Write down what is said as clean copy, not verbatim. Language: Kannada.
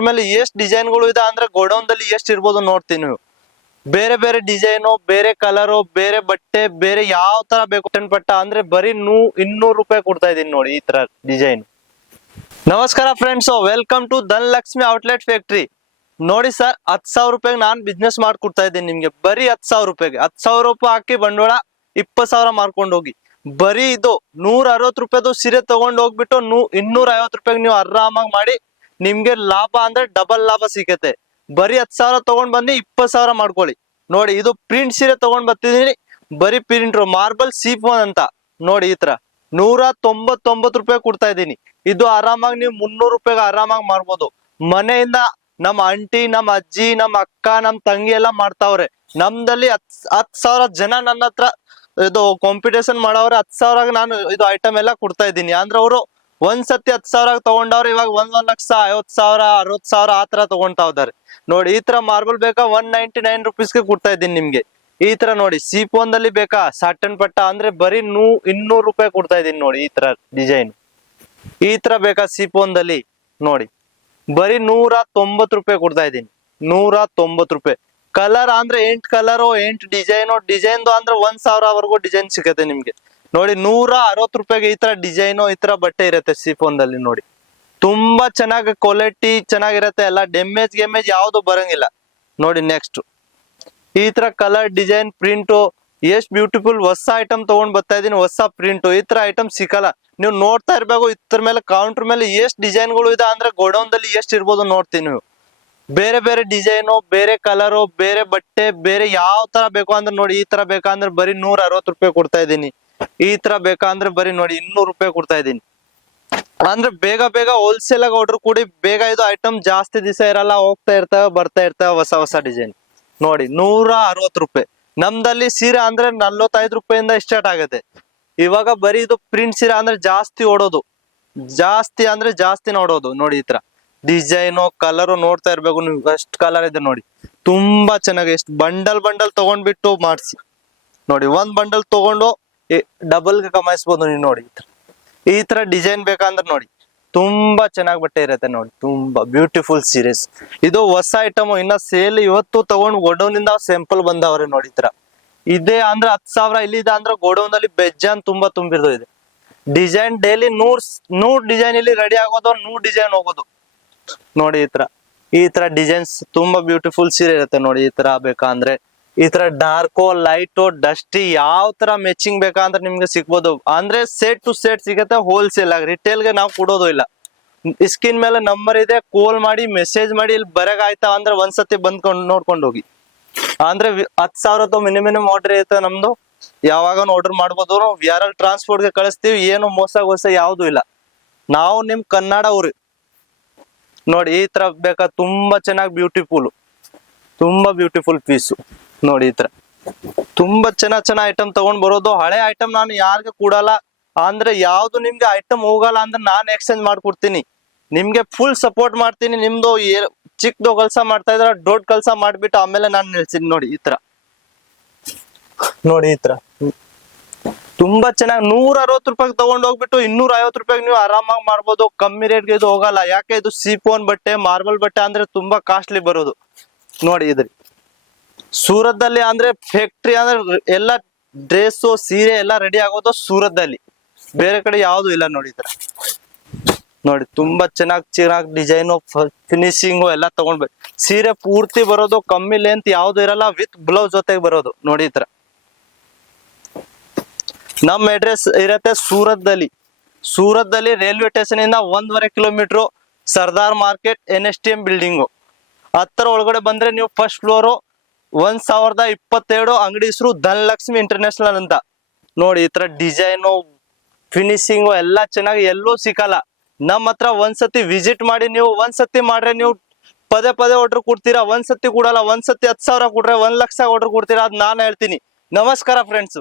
ಆಮೇಲೆ ಎಷ್ಟು ಡಿಸೈನ್ಗಳು ಇದೆ ಅಂದ್ರೆ ಗೋಡೌನ್ ದಲ್ಲಿ ಎಷ್ಟು ಇರ್ಬೋದು ನೋಡ್ತೀನಿ ನೀವು. ಬೇರೆ ಬೇರೆ ಡಿಸೈನು, ಬೇರೆ ಕಲರು, ಬೇರೆ ಬಟ್ಟೆ, ಬೇರೆ ಯಾವ ತರ ಬೇಕು ಪಟ್ಟ ಅಂದ್ರೆ ಬರೀ 200 ರೂಪಾಯಿ ಕೊಡ್ತಾ ಇದೀನಿ ನೋಡಿ ಈ ತರ ಡಿಸೈನ್. ನಮಸ್ಕಾರ friends, welcome to Dhanalakshmi outlet factory. ನೋಡಿ ಸರ್, 10,000 ರೂಪಾಯಿಗೆ ನಾನು ಬಿಸ್ನೆಸ್ ಮಾಡ್ಕೊಡ್ತಾ ಇದ್ದೀನಿ ನಿಮ್ಗೆ. ಬರೀ 10,000 ರೂಪಾಯಿಗೆ 10,000 ರೂಪಾಯಿ ಹಾಕಿ ಬಂಡವಾಳ 20,000 ಮಾರ್ಕೊಂಡು ಹೋಗಿ. ಬರೀ ಇದು 160 ರೂಪಾಯಿದು ಸೀರೆ ತಗೊಂಡು ಹೋಗ್ಬಿಟ್ಟು 250 ರೂಪಾಯಿಗೆ ನೀವು ಆರಾಮಾಗಿ ಮಾಡಿ ನಿಮ್ಗೆ ಲಾಭ ಅಂದ್ರೆ ಡಬಲ್ ಲಾಭ ಸಿಗತ್ತೆ. ಬರೀ 10,000 ತಗೊಂಡ್ ಬಂದು 20,000 ಮಾಡ್ಕೊಳ್ಳಿ. ನೋಡಿ, ಇದು ಪ್ರಿಂಟ್ ಸೀರೆ ತಗೊಂಡ್ ಬರ್ತಿದೀನಿ. ಬರೀ ಪ್ರಿಂಟ್ ಮಾರ್ಬಲ್ ಸೀಫೋನ್ ಅಂತ ನೋಡಿ, ಈ ತರ 199 ರೂಪಾಯಿ ಕೊಡ್ತಾ ಇದ್ದೀನಿ. ಇದು ಆರಾಮಾಗಿ ನೀವು 300 ರೂಪಾಯಿಗೆ ಆರಾಮಾಗಿ ಮಾರ್ಬೋದು. ಮನೆಯಿಂದ ನಮ್ಮ ಆಂಟಿ, ನಮ್ಮ ಅಜ್ಜಿ, ನಮ್ಮ ಅಕ್ಕ, ನಮ್ಮ ತಂಗಿ ಎಲ್ಲ ಮಾಡ್ತಾವ್ರೆ. ನಮ್ದಲ್ಲಿ 10,000 ಜನ ನನ್ನ ಹತ್ರ ಇದು ಕಾಂಪಿಟೇಷನ್ ಮಾಡವ್ರೆ. 10,000 ನಾನು ಇದು ಐಟಮ್ ಎಲ್ಲ ಕೊಡ್ತಾ ಇದ್ದೀನಿ. ಅಂದ್ರೆ ಅವರು ಒಂದ್ಸತಿ 10,000 ತಗೊಂಡವ್ರೆ, ಇವಾಗ 1,50,000, 60,000 ಆ ತರ ತಗೊಂತಾ ಇದ್ದಾರೆ. ನೋಡಿ, ಈ ತರ ಮಾರ್ಬಲ್ ಬೇಕಾ 199 ರುಪೀಸ್ಗೆ ಕೊಡ್ತಾ ಇದ್ದೀನಿ ನಿಮ್ಗೆ. ಈ ತರ ನೋಡಿ, ಸೀಫೋನ್ ದಲ್ಲಿ ಬೇಕಾ ಸಾಟನ್ ಪಟ್ಟ ಅಂದ್ರೆ ಬರೀ 200 ರೂಪಾಯಿ ಕೊಡ್ತಾ ಇದ್ದೀನಿ ನೋಡಿ. ಈ ತರ ಡಿಸೈನ್ ಈ ತರ ಬೇಕಾ ಸೀಫೋನ್ ದಲ್ಲಿ ನೋಡಿ, ಬರೀ 190 ರೂಪಾಯಿ ಕೊಡ್ತಾ ಇದ್ದೀನಿ. 190 ರೂಪಾಯಿ. ಕಲರ್ ಅಂದ್ರೆ 8 ಕಲರು, 8 ಡಿಸೈನ್ ಅಂದ್ರೆ 1,000 ವರೆಗೂ ಡಿಸೈನ್ ಸಿಗುತ್ತೆ ನಿಮ್ಗೆ. ನೋಡಿ, 160 ರೂಪಾಯಿಗೆ ಈ ತರ ಡಿಸೈನು, ಈ ತರ ಬಟ್ಟೆ ಇರುತ್ತೆ ಸೀಫೋನ್ ದಲ್ಲಿ. ನೋಡಿ, ತುಂಬಾ ಚೆನ್ನಾಗಿ ಕ್ವಾಲಿಟಿ ಚೆನ್ನಾಗಿರತ್ತೆ. ಎಲ್ಲ ಡ್ಯಾಮೇಜ್ ಯಾವ್ದು ಬರಂಗಿಲ್ಲ. ನೋಡಿ, ನೆಕ್ಸ್ಟ್ ಈ ತರ ಕಲರ್, ಡಿಸೈನ್, ಪ್ರಿಂಟು ಎಷ್ಟ್ ಬ್ಯೂಟಿಫುಲ್ ಹೊಸ ಐಟಮ್ ತಗೊಂಡ್ ಬರ್ತಾ ಇದೀನಿ. ಹೊಸ ಪ್ರಿಂಟು ಈ ತರ ಐಟಮ್ ಸಿಕ್ಕಲ್ಲ. ನೀವು ನೋಡ್ತಾ ಇರ್ಬೇಕು. ಇದ್ರ ಮೇಲೆ ಕೌಂಟರ್ ಮೇಲೆ ಎಷ್ಟ್ ಡಿಸೈನ್ಗಳು ಇದೆ ಅಂದ್ರೆ ಗೋಡೌನ್ ದಲ್ಲಿ ಎಷ್ಟ್ ಇರ್ಬೋದು ನೋಡ್ತೀನಿ ನೀವು. ಬೇರೆ ಬೇರೆ ಡಿಸೈನು, ಬೇರೆ ಕಲರು, ಬೇರೆ ಬಟ್ಟೆ, ಬೇರೆ ಯಾವ ತರ ಬೇಕು ಅಂದ್ರೆ ನೋಡಿ. ಈ ತರ ಬೇಕಂದ್ರೆ ಬರೀ 160 ರೂಪಾಯಿ ಕೊಡ್ತಾ ಇದ್ದೀನಿ. ಈ ತರ ಬೇಕಂದ್ರೆ ಬರೀ ನೋಡಿ 200 ರೂಪಾಯಿ ಕೊಡ್ತಾ ಇದ್ದೀನಿ. ಅಂದ್ರೆ ಬೇಗ ಬೇಗ ಹೋಲ್ಸೇಲ್ ಆಗಿ ಆರ್ಡರ್ ಕೊಡಿ. ಬೇಗ ಇದು ಐಟಮ್ ಜಾಸ್ತಿ ದಿವಸ ಇರಲ್ಲ, ಹೋಗ್ತಾ ಇರ್ತಾವ ಬರ್ತಾ ಇರ್ತಾವ ಹೊಸ ಹೊಸ ಡಿಸೈನ್. ನೋಡಿ, 160 ರೂಪಾಯಿ. ನಮ್ದಲ್ಲಿ ಸೀರೆ ಅಂದ್ರೆ 45 ರೂಪಾಯಿಂದ ಸ್ಟಾರ್ಟ್ ಆಗುತ್ತೆ. ಇವಾಗ ಬರೀ ಇದು ಪ್ರಿಂಟ್ ಸೀರೆ ಅಂದ್ರೆ ಜಾಸ್ತಿ ಓಡೋದು, ಜಾಸ್ತಿ ಅಂದ್ರೆ ಜಾಸ್ತಿ ನೋಡೋದು. ನೋಡಿ, ಈ ತರ ಡಿಸೈನು, ಕಲರು ನೋಡ್ತಾ ಇರ್ಬೇಕು ನೀವು. ಎಷ್ಟು ಕಲರ್ ಇದೆ ನೋಡಿ, ತುಂಬಾ ಚೆನ್ನಾಗಿ. ಎಷ್ಟು ಬಂಡಲ್ ತಗೊಂಡ್ಬಿಟ್ಟು ಮಾಡಿಸಿ ನೋಡಿ. ಒಂದ್ ಬಂಡಲ್ ತಗೊಂಡು ಡಬಲ್ ಗೆ ಕಮಾಯಿಸ್ಬೋದು ನೀವು. ನೋಡಿ, ಈ ತರ ಡಿಸೈನ್ ಬೇಕಂದ್ರೆ ನೋಡಿ, ತುಂಬಾ ಚೆನ್ನಾಗಿ ಬಟ್ಟೆ ಇರುತ್ತೆ ನೋಡಿ. ತುಂಬಾ ಬ್ಯೂಟಿಫುಲ್ ಸೀರೀಸ್. ಇದು ಹೊಸ ಐಟಮ್, ಇನ್ನ ಸೇಲ್ ಇವತ್ತು ತಗೊಂಡು ಗೋಡೌನ್ ಇಂದ ಸ್ಯಾಂಪಲ್ ಬಂದವ್ರೆ ನೋಡಿ. ಈ ತರ ಇದೇ ಅಂದ್ರೆ 10,000 ಇಲ್ಲಿದೆ ಅಂದ್ರೆ ಗೋಡೌನ್ ಅಲ್ಲಿ ಬೆಜ್ಜಾನ್ ತುಂಬಾ ತುಂಬಿರೋದು ಇದೆ. ಡಿಸೈನ್ ಡೈಲಿ 100 ಡಿಸೈನ್ ಇಲ್ಲಿ ರೆಡಿ ಆಗೋದು, 100 ಡಿಸೈನ್ ಹೋಗೋದು ನೋಡಿ. ಈ ತರ ಡಿಸೈನ್ಸ್ ತುಂಬಾ ಬ್ಯೂಟಿಫುಲ್ ಸೀರೆ ಇರುತ್ತೆ ನೋಡಿ. ಈ ತರ ಬೇಕಂದ್ರೆ ಈ ತರ ಡಾರ್ಕೋ, ಲೈಟು, ಡಸ್ಟಿ ಯಾವ ತರ ಮ್ಯಾಚಿಂಗ್ ಬೇಕಂದ್ರೆ ನಿಮ್ಗೆ ಸಿಗ್ಬೋದು. ಅಂದ್ರೆ ಸೆಟ್ ಟು ಸೆಟ್ ಸಿಗುತ್ತೆ ಹೋಲ್ಸೇಲ್ ಆಗಿ. ರಿಟೇಲ್ ಗೆ ನಾವು ಕೊಡೋದು ಇಲ್ಲ. ಸ್ಕ್ರೀನ್ ಮೇಲೆ ನಂಬರ್ ಇದೆ, ಕಾಲ್ ಮಾಡಿ, ಮೆಸೇಜ್ ಮಾಡಿ. ಇಲ್ಲಿ ಬರಕ್ ಆಯ್ತಾ ಅಂದ್ರೆ ಒಂದ್ಸತಿ ಬಂದ್ಕೊಂಡು ನೋಡ್ಕೊಂಡು ಹೋಗಿ. ಅಂದ್ರೆ 10,000 ಮಿನಿಮಮ್ ಆರ್ಡರ್ ಇರುತ್ತೆ ನಮ್ದು. ಯಾವಾಗ ಆರ್ಡರ್ ಮಾಡ್ಬೋದು. ಯಾರಲ್ಲಿ ಟ್ರಾನ್ಸ್ಪೋರ್ಟ್ ಗೆ ಕಳಿಸ್ತೀವಿ. ಏನು ಮೋಸ ಯಾವ್ದು ಇಲ್ಲ. ನಾವು ನಿಮ್ ಕನ್ನಡ ಊರು ನೋಡಿ. ಈ ತರ ಬೇಕಾ ತುಂಬಾ ಚೆನ್ನಾಗಿ ತುಂಬಾ ಬ್ಯೂಟಿಫುಲ್ ಪೀಸು ನೋಡಿ. ಈ ತರ ತುಂಬಾ ಚೆನ್ನಾಗ್ ಐಟಮ್ ತಗೊಂಡ್ ಬರೋದು. ಹಳೆ ಐಟಮ್ ನಾನು ಯಾರಿಗೂ ಕೊಡಲ್ಲ. ಅಂದ್ರೆ ಯಾವ್ದು ನಿಮ್ಗೆ ಐಟಮ್ ಹೋಗಲ್ಲ ಅಂದ್ರೆ ನಾನು ಎಕ್ಸ್ಚೇಂಜ್ ಮಾಡ್ಕೊಡ್ತೀನಿ. ನಿಮ್ಗೆ ಫುಲ್ ಸಪೋರ್ಟ್ ಮಾಡ್ತೀನಿ. ನಿಮ್ದು ಚಿಕ್ಕದು ಕೆಲಸ ಮಾಡ್ತಾ ಇದ್ರ ದೊಡ್ಡ ಕೆಲಸ ಮಾಡ್ಬಿಟ್ಟು ಆಮೇಲೆ ನಾನು ನಿಲ್ತೀನಿ ನೋಡಿ. ಈ ತರ ನೋಡಿ, ಈ ತರ ತುಂಬಾ ಚೆನ್ನಾಗಿ 160 ರೂಪಾಯಿಗೆ ತಗೊಂಡ್ ಹೋಗ್ಬಿಟ್ಟು 250 ರೂಪಾಯಿಗೆ ನೀವು ಆರಾಮಾಗಿ ಮಾಡ್ಬೋದು. ಕಮ್ಮಿ ರೇಟ್ಗೆ ಇದು ಹೋಗಲ್ಲ. ಯಾಕೆ ಇದು ಸೀಫೋನ್ ಬಟ್ಟೆ, ಮಾರ್ಬಲ್ ಬಟ್ಟೆ ಅಂದ್ರೆ ತುಂಬಾ ಕಾಸ್ಟ್ಲಿ ಬರೋದು ನೋಡಿ. ಇದ್ರಿ ಸೂರತ್ ದಲ್ಲಿ ಅಂದ್ರೆ ಫ್ಯಾಕ್ಟ್ರಿ ಅಂದ್ರೆ ಎಲ್ಲ ಡ್ರೆಸ್, ಸೀರೆ ಎಲ್ಲ ರೆಡಿ ಆಗೋದು ಸೂರತ್ ದಲ್ಲಿ. ಬೇರೆ ಕಡೆ ಯಾವ್ದು ಇಲ್ಲ ನೋಡಿ. ಈ ತರ ನೋಡಿ, ತುಂಬಾ ಚೆನ್ನಾಗಿ ಡಿಸೈನು, ಫಿನಿಶಿಂಗು ಎಲ್ಲ ತಗೊಂಡ್ಬೇಕು. ಸೀರೆ ಪೂರ್ತಿ ಬರೋದು, ಕಮ್ಮಿ ಲೆಂತ್ ಯಾವ್ದು ಇರಲ್ಲ, ವಿತ್ ಬ್ಲೌಸ್ ಜೊತೆಗೆ ಬರೋದು ನೋಡಿ. ಈ ತರ ನಮ್ಮ ಅಡ್ರೆಸ್ ಇರತ್ತೆ ಸೂರತ್ ದಲ್ಲಿ ರೈಲ್ವೆ ಸ್ಟೇಷನ್ ಇಂದ 1.5 kilometre, Sardar market, NSTM building ಹತ್ತರ ಒಳಗಡೆ ಬಂದ್ರೆ ನೀವು ಫಸ್ಟ್ ಫ್ಲೋರು 1022 ಅಂಗಡಿ ಹೆಸರು ಧನಲಕ್ಷ್ಮಿ ಇಂಟರ್ನ್ಯಾಷನಲ್ ಅಂತ ನೋಡಿ. ಈ ತರ ಡಿಸೈನು, ಫಿನಿಶಿಂಗು ಎಲ್ಲ ಚೆನ್ನಾಗಿ ಎಲ್ಲೂ ಸಿಕ್ಕಲ್ಲ. ನಮ್ಮ ಹತ್ರ ಒಂದ್ಸತಿ ವಿಸಿಟ್ ಮಾಡಿ. ನೀವು ಒಂದ್ಸತಿ ಮಾಡ್ರೆ ನೀವು ಪದೇ ಆರ್ಡರ್ ಕೊಡ್ತೀರಾ. ಒಂದ್ಸತಿ ಕೊಡಲ್ಲ. ಒಂದ್ಸತಿ 10,000 ಕೊಟ್ರೆ 1,00,000 ಆರ್ಡರ್ ಕೊಡ್ತೀರಾ. ಅದ್ ನಾನು ಹೇಳ್ತೀನಿ. ನಮಸ್ಕಾರ ಫ್ರೆಂಡ್ಸ್.